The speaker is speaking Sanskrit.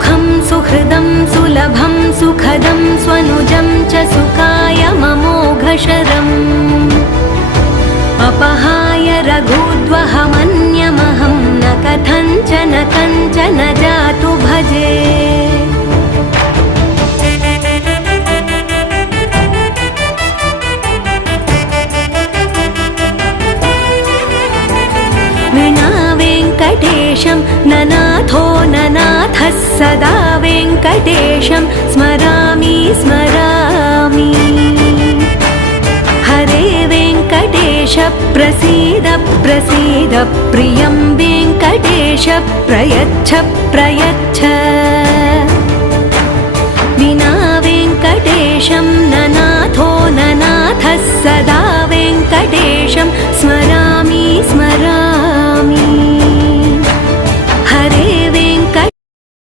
सुखं सुहृदं सुलभं सुखदं स्वनुजं च सुखाय ममोघशरम् अपहाय रघुद्वहमन्यमहं न कथञ्चन कञ्चन जातु भजे। विना वेङ्कटेशं ननाथो ननाथः सदा वेङ्कटेशं स्मरामि स्मरामि। हरे वेङ्कटेश प्रसीद प्रसीद प्रियं वेङ्कटेश प्रयच्छ प्रयच्छ।